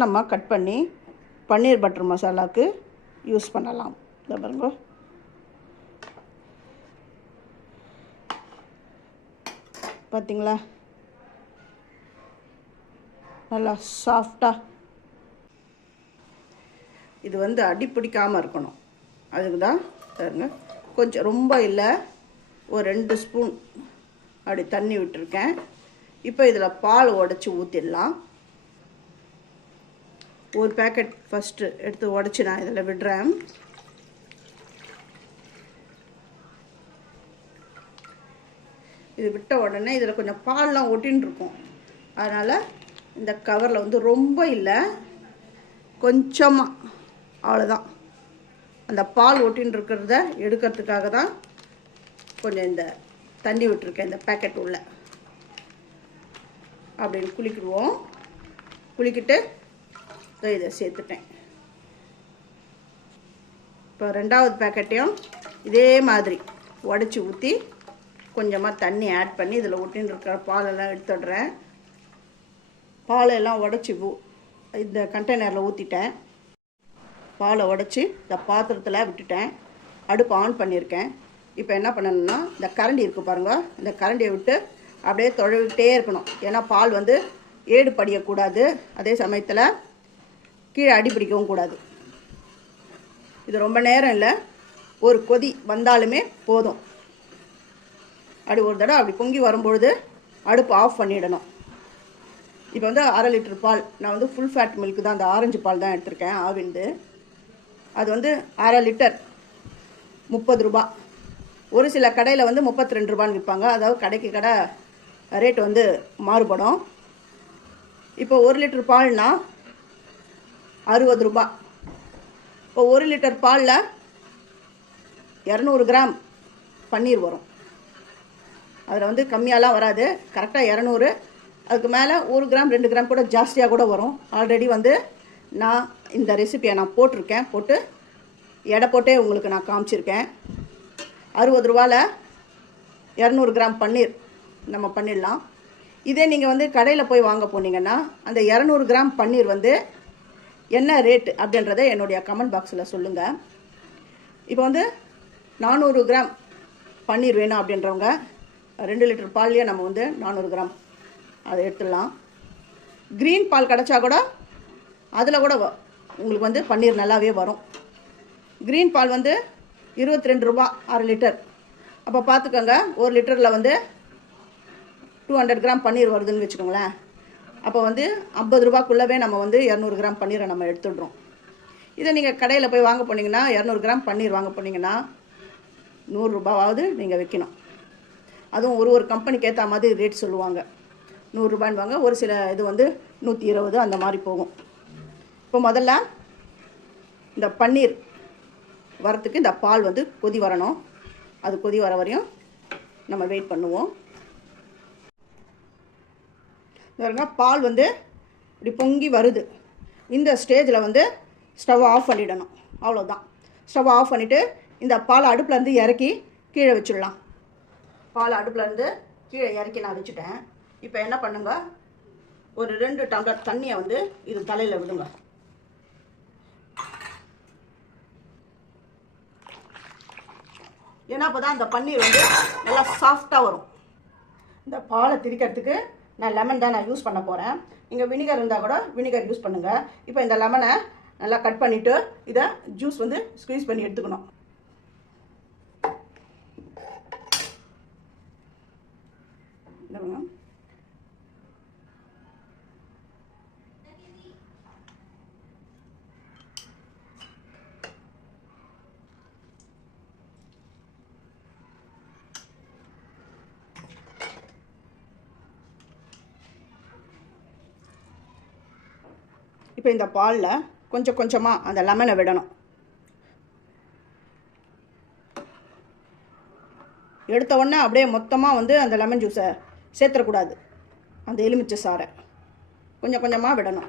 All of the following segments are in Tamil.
நம்ம கட் பண்ணி பன்னீர் பட்டர் மசாலாவுக்கு யூஸ் பண்ணலாம். இதை பாருங்க, பார்த்தீங்களா, நல்லா சாஃப்டாக. இது வந்து அடி பிடிக்காமல் இருக்கணும், அதுக்கு தான் பாருங்க. கொஞ்சம் ரொம்ப இல்லை, ஒரு 2 ஸ்பூன் அப்படி தண்ணி விட்டுருக்கேன். இப்போ இதில் பால் உடச்சி ஊற்றிடலாம். ஒரு பேக்கெட் ஃபஸ்ட்டு எடுத்து உடச்சி நான் இதில் விடுறேன். இது விட்ட உடனே இதில் கொஞ்சம் பால்லாம் ஒட்டின்னு இருக்கும். அதனால் இந்த கவரில் வந்து ரொம்ப இல்லை, கொஞ்சமாக, அவ்வளோதான். அந்த பால் ஒட்டின்னு இருக்கிறத எடுக்கிறதுக்காக தான் கொஞ்சம் இந்த தண்ணி விட்டுருக்கேன் இந்த பேக்கெட் உள்ள. அப்படின்னு குளிக்கிடுவோம். குளிக்கிட்டு இதை சேர்த்துட்டேன். இப்போ 2வது பேக்கெட்டையும் இதே மாதிரி உடச்சி ஊற்றி கொஞ்சமாக தண்ணி ஆட் பண்ணி இதில் ஒட்டின்னு இருக்கிற பாலெல்லாம் எடுத்துடுறேன். பாலெல்லாம் உடச்சி இந்த கண்டெய்னரில் ஊற்றிட்டேன். பாலை உடச்சி இந்த பாத்திரத்தில் விட்டுட்டேன். அடுப்பு ஆன் பண்ணியிருக்கேன். இப்போ என்ன பண்ணணும்னா, இந்த கரண்டி இருக்குது பாருங்கள், இந்த கரண்டியை விட்டு அப்படியே தொழவிட்டே இருக்கணும். ஏன்னா பால் வந்து ஏடு படியக்கூடாது, அதே சமயத்தில் கீழே அடி பிடிக்கவும் கூடாது. இது ரொம்ப நேரம் இல்லை, ஒரு கொதி வந்தாலுமே போதும். அப்படி ஒரு தடவை அப்படி பொங்கி வரும்பொழுது அடுப்பு ஆஃப் பண்ணிடணும். இப்போ வந்து 1/2 லிட்டர் பால், நான் வந்து ஃபுல் ஃபேட் மில்க் தான், அந்த ஆரஞ்சு பால் தான் எடுத்திருக்கேன் ஆவிந்து. அது வந்து 1/2 லிட்டர் 30 ரூபா. ஒரு சில கடையில் வந்து 32 ரூபான்னு விற்பாங்க. அதாவது கடைக்கு கடை ரேட் வந்து மாறுபடும். இப்போ 1 லிட்டர் பால்னால் 60 ரூபா. இப்போ 1 லிட்டர் பாலில் 200 கிராம் பன்னீர் வரும். அதில் வந்து கம்மியாலாம் வராது, கரெக்டாக 200. அதுக்கு மேலே 1 கிராம் 2 கிராம் கூட ஜாஸ்தியாக கூட வரும். ஆல்ரெடி வந்து நான் இந்த ரெசிபியை நான் போட்டிருக்கேன், போட்டு எடை போட்டே உங்களுக்கு நான் காமிச்சிருக்கேன். 60 ரூபாவில் 200 கிராம் பன்னீர் நம்ம பண்ணிடலாம். இதே நீங்கள் வந்து கடையில் போய் வாங்க போனீங்கன்னா அந்த 200 கிராம் பன்னீர் வந்து என்ன ரேட்டு அப்படின்றத என்னுடைய கமெண்ட் பாக்ஸில் சொல்லுங்கள். இப்போ வந்து 400 கிராம் பன்னீர் வேணும் அப்படின்றவங்க 2 லிட்டர் பால்லையே நம்ம வந்து 400 கிராம் அதை எடுத்துடலாம். க்ரீன் பால் கிடச்சா கூட அதில் கூட உங்களுக்கு வந்து பன்னீர் நல்லாவே வரும். க்ரீன் பால் வந்து 22 ரூபா 1/2 லிட்டர். அப்போ பார்த்துக்கோங்க, 1 லிட்டரில் வந்து 200 கிராம் பன்னீர் வருதுன்னு வச்சுக்கோங்களேன். அப்போ வந்து 50 ரூபாக்குள்ளவே நம்ம வந்து 200 கிராம் பன்னீரை நம்ம எடுத்துடுறோம். இதை நீங்கள் கடையில் போய் வாங்க போனீங்கன்னா 200 கிராம் பன்னீர் வாங்க போனீங்கன்னா 100 ரூபாவாவது நீங்கள் வைக்கணும். அதுவும் ஒரு கம்பெனிக்கு ஏற்ற மாதிரி ரேட் சொல்லுவாங்க. 100 ரூபான்வாங்க, ஒரு சில இது வந்து 120 அந்த மாதிரி போகும். இப்போ முதல்ல இந்த பன்னீர் வரத்துக்கு இந்த பால் வந்து கொதி வரணும். அது கொதி வர வரையும் நம்ம வெயிட் பண்ணுவோம். பாருங்க, பால் வந்து இப்படி பொங்கி வருது. இந்த ஸ்டேஜில் வந்து ஸ்டவ் ஆஃப் பண்ணிடணும். அவ்வளோதான். ஸ்டவ் ஆஃப் பண்ணிவிட்டு இந்த பால் அடுப்புலேருந்து இறக்கி கீழே வச்சிடலாம். பால் அடுப்புலேருந்து கீழே இறக்கி நான் வச்சுட்டேன். இப்போ என்ன பண்ணுங்க, ஒரு 2 டம்ளர் தண்ணியை வந்து இது தலையில் விடுங்க. ஏன்னா அப்போ தான் இந்த பன்னீர் வந்து நல்லா சாஃப்டாக வரும். இந்த பாலை திரிக்கிறதுக்கு நான் லெமன் தான் நான் யூஸ் பண்ண போகிறேன். நீங்கள் வினிகர் இருந்தால் கூட வினிகர் யூஸ் பண்ணுங்கள். இப்போ இந்த லெமனை நல்லா கட் பண்ணிவிட்டு இதை ஜூஸ் வந்து ஸ்குவீஸ் பண்ணி எடுத்துக்கணும். இப்போ இந்த பாலில் கொஞ்சம் கொஞ்சமாக அந்த லெமனை விடணும். எடுத்த உடனே அப்படியே மொத்தமாக வந்து அந்த லெமன் ஜூஸை சேர்த்துடக்கூடாது. அந்த எலுமிச்சை சாறை கொஞ்சம் கொஞ்சமாக விடணும்.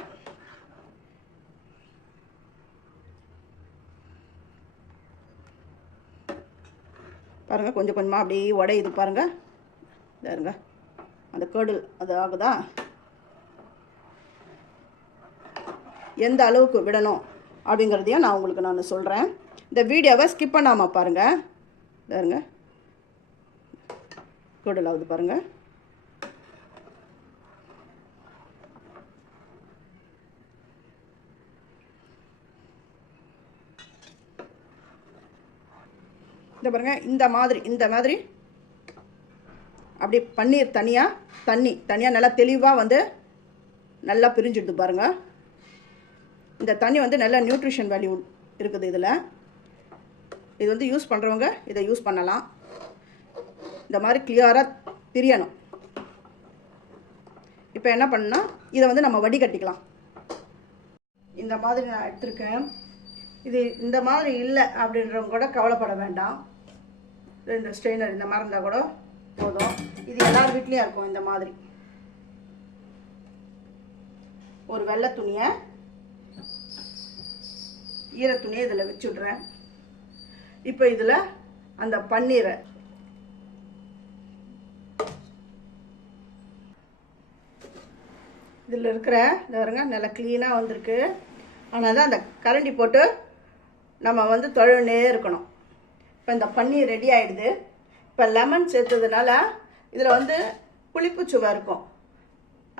பாருங்கள், கொஞ்சம் கொஞ்சமாக அப்படியே உடையுது பாருங்கள். பாருங்க, அந்த கேர்டில் அது ஆகுதா. எந்த அளவுக்கு விடணும் அப்படிங்கிறதையும் நான் உங்களுக்கு நான் சொல்கிறேன். இந்த வீடியோவை ஸ்கிப் பண்ணாமல் பாருங்கள். பாருங்க கூடலாவது பாருங்கள். இந்த பாருங்கள், இந்த மாதிரி அப்படி பன்னீர் தனியாக நல்லா தெளிவாக வந்து நல்லா பிரிஞ்சுடுது பாருங்கள். இந்த தண்ணி வந்து நல்ல நியூட்ரிஷன் வேல்யூ இருக்குது இதில். இது வந்து யூஸ் பண்ணுறவங்க இதை யூஸ் பண்ணலாம். இந்த மாதிரி கிளியராக பிரியணும். இப்போ என்ன பண்ணா இதை வந்து நம்ம வடிகட்டிக்கலாம். இந்த மாதிரி நான் எடுத்திருக்கேன். இது இந்த மாதிரி இல்லை அப்படின்றவங்க கூட கவலைப்பட வேண்டாம். 2 ஸ்ட்ரெயினர் இந்த மாதிரி இருந்தால் கூட போதும். இது எல்லார் வீட்லேயும் இருக்கும். இந்த மாதிரி ஒரு வெள்ளை துணியை ஈர துணியை இதில் வச்சு விட்றேன். இப்போ இதில் அந்த பன்னீரை இதில் இருக்கிற இந்த பாருங்க நல்லா க்ளீனாக வந்திருக்கு. ஆனால் தான் அந்த கரண்டி போட்டு நம்ம வந்து தொழுனே இருக்கணும். இப்போ இந்த பன்னீர் ரெடி ஆகிடுது. இப்போ லெமன் சேர்த்ததுனால இதில் வந்து புளிப்பு சுவை இருக்கும்.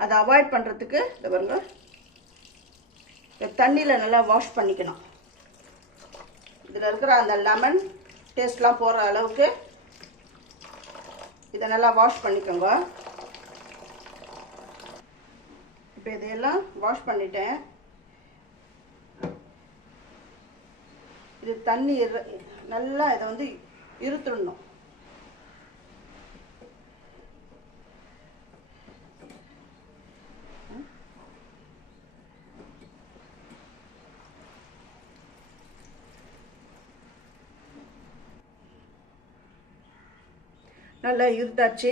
அதை அவாய்ட் பண்ணுறதுக்கு இந்த பாருங்க தண்ணியில் நல்லா வாஷ் பண்ணிக்கணும். இதில் இருக்கிற அந்த லெமன் டேஸ்ட்லாம் போகிற அளவுக்கு இதை நல்லா வாஷ் பண்ணிக்கோங்க. இப்போ இதையெல்லாம் வாஷ் பண்ணிட்டேன். இது தண்ணி நல்லா இதை வந்து இருத்துடணும். நல்லா இருத்தாச்சு.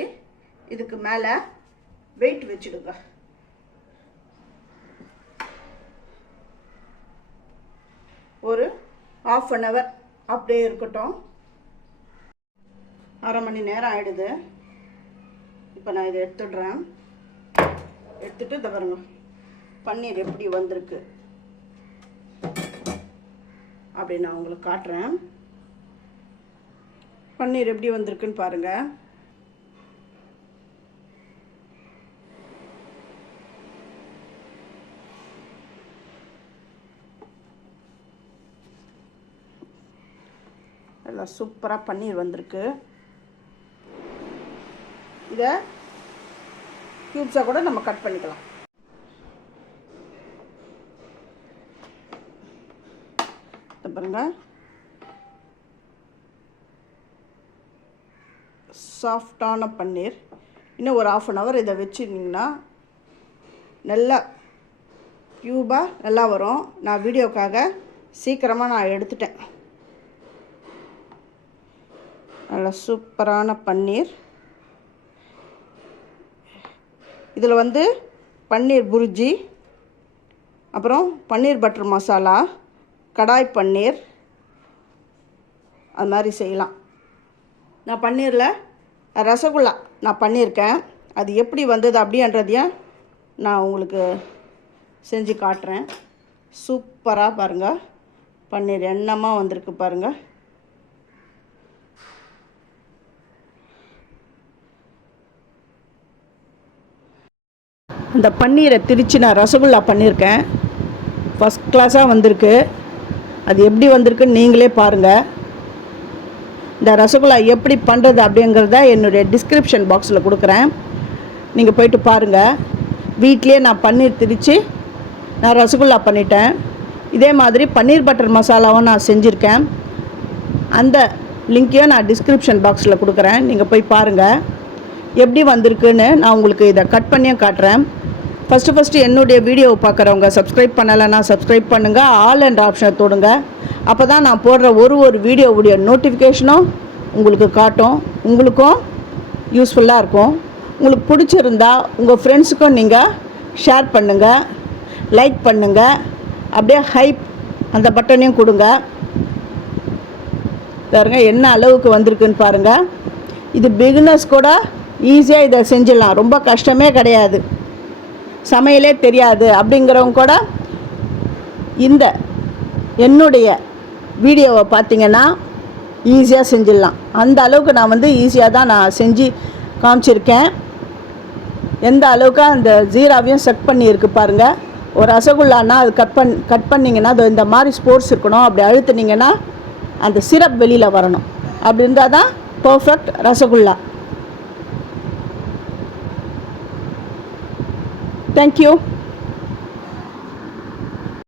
இதுக்கு மேலே வெயிட் வச்சுடுங்க. ஒரு 1/2 hour அப்படியே இருக்கட்டும். 1/2 மணி நேரம் ஆகிடுது. இப்போ நான் இதை எடுத்துடுறேன். எடுத்துட்டு இதை பாருங்க பன்னீர் எப்படி வந்திருக்கு அப்படின்னு நான் உங்களுக்கு காட்டுறேன். பன்னீர் எப்படி வந்திருக்குன்னு பாருங்கள். நல்லா சூப்பராக பன்னீர் வந்திருக்கு. இதை க்யூப்ஸாக கூட நம்ம கட் பண்ணிக்கலாம். பாருங்க சாஃப்டான பன்னீர். இன்னும் ஒரு 1/2 hour இதை வச்சுருந்தீங்கன்னா நல்லா க்யூபாக நல்லா வரும். நான் வீடியோக்காக சீக்கிரமாக நான் எடுத்துட்டேன். நல்லா சூப்பரான பன்னீர். இதில் வந்து பன்னீர் புர்ஜி, அப்புறம் பன்னீர் பட்டர் மசாலா, கடாய் பன்னீர் அது மாதிரி செய்யலாம். நான் பன்னீரில் ரசகுல்லா நான் பண்ணியிருக்கேன். அது எப்படி வந்தது அப்படின்றதையும் நான் உங்களுக்கு செஞ்சு காட்டுறேன். சூப்பராக பாருங்கள் பன்னீர் எண்ணமாக வந்திருக்கு பாருங்கள். அந்த பன்னீரை திரித்து நான் ரசகுல்லா பண்ணியிருக்கேன். ஃபஸ்ட் கிளாஸாக வந்திருக்கு. அது எப்படி வந்திருக்குன்னு நீங்களே பாருங்கள். இந்த ரசகுல்லா எப்படி பண்ணுறது அப்படிங்கிறத என்னுடைய டிஸ்கிரிப்ஷன் பாக்ஸில் கொடுக்குறேன். நீங்கள் போய்ட்டு பாருங்கள். வீட்லேயே நான் பன்னீர் திரித்து நான் ரசகுல்லா பண்ணிட்டேன். இதே மாதிரி பன்னீர் பட்டர் மசாலாவும் நான் செஞ்சுருக்கேன். அந்த லிங்க்கையும் நான் டிஸ்கிரிப்ஷன் பாக்ஸில் கொடுக்குறேன். நீங்கள் போய் பாருங்கள் எப்படி வந்திருக்குன்னு. நான் உங்களுக்கு இதை கட் பண்ணியும் காட்டுறேன். ஃபஸ்ட்டு என்னுடைய வீடியோவை பார்க்குறவங்க சப்ஸ்கிரைப் பண்ணலைன்னா சப்ஸ்கிரைப் பண்ணுங்கள். ஆல் அண்ட் ஆப்ஷனை தொடுங்க. அப்போ தான் நான் போடுற ஒரு வீடியோவுடைய நோட்டிஃபிகேஷனும் உங்களுக்கு காட்டும். உங்களுக்கும் யூஸ்ஃபுல்லாக இருக்கும். உங்களுக்கு பிடிச்சிருந்தா உங்கள் ஃப்ரெண்ட்ஸுக்கும் நீங்கள் ஷேர் பண்ணுங்கள், லைக் பண்ணுங்கள், அப்படியே ஹைப் அந்த பட்டனையும் கொடுங்க. பாருங்க என்ன அளவுக்கு வந்திருக்குன்னு பாருங்கள். இது பிகினர்ஸ் கூட ஈஸியாக இதை செஞ்சிடலாம். ரொம்ப கஷ்டமே கிடையாது. சமையலே தெரியாது அப்படிங்கிறவங்க கூட இந்த என்னுடைய வீடியோவை பார்த்தீங்கன்னா ஈஸியாக செஞ்சிடலாம். அந்த அளவுக்கு நான் வந்து ஈஸியாக தான் நான் செஞ்சு காமிச்சிருக்கேன். எந்த அளவுக்கு அந்த ஜீராவையும் செட் பண்ணியிருக்கு பாருங்கள். ஒரு ரசகுல்லான்னா அது கட் பண்ணிங்கன்னா அது இந்த மாதிரி ஸ்போர்ட்ஸ் இருக்கணும். அப்படி அழுத்துனீங்கன்னா அந்த சிரப் வெளியில் வரணும். அப்படி இருந்தால் தான் பர்ஃபெக்ட் ரசகுல்லா. தேங்க்யூ.